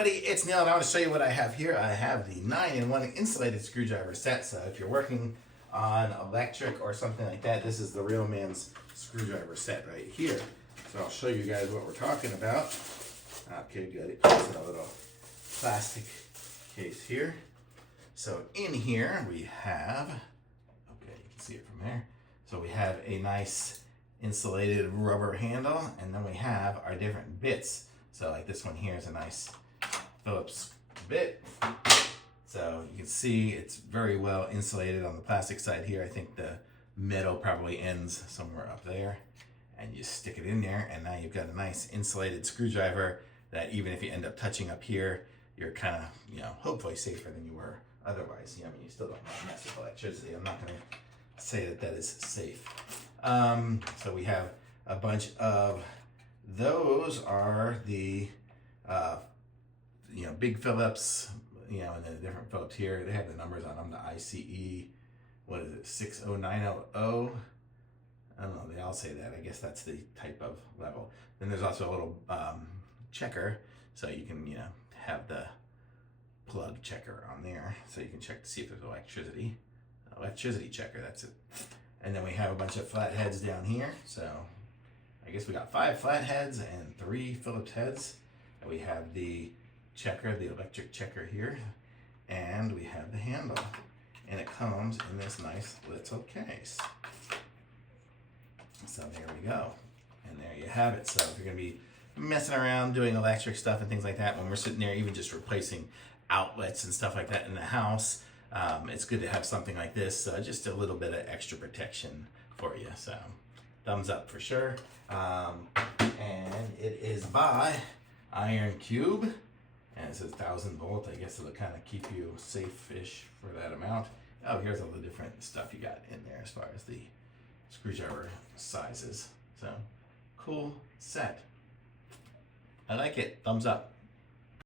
everybody, it's Neil and I want to show you what I have here. I have the 9-in-1 insulated screwdriver set. So if you're working on electric or something like that, this is the real man's screwdriver set right here. So I'll show you guys what we're talking about. Okay, good. It's in a little plastic case here. So in here we have, okay, you can see it from there. So we have a nice insulated rubber handle, and then we have our different bits. So like this one here is a nice Phillips bit. So you can see it's very well insulated on the plastic side here. I think the metal probably ends somewhere up there. And you stick it in there, and now you've got a nice insulated screwdriver that even if you end up touching up here, you're kind of, hopefully safer than you were otherwise. I mean, you still don't want to mess with electricity. I'm not going to say that that is safe. So we have a bunch of those are the big Phillips, and then the different Phillips here. They have the numbers on them. The ICE, what is it, 60900. I don't know. They all say that. I guess that's the type of level. Then there's also a little checker, so you can have the plug checker on there, so you can check to see if there's electricity. Electricity checker. That's it. And then we have a bunch of flat heads down here. So I guess we got 5 flat heads and 3 Phillips heads. And we have the checker, the electric checker here, and we have the handle. And it comes in this nice little case. So there we go. And there you have it. So if you're going to be messing around doing electric stuff and things like that, when we're sitting there even just replacing outlets and stuff like that in the house, it's good to have something like this, just a little bit of extra protection for you. So thumbs up for sure. And it is by ironcube, and it says 1000 volt. I guess it'll kind of keep you safe-ish for that amount. Oh, here's all the different stuff you got in there as far as the screwdriver sizes. So cool set. I like it. Thumbs up.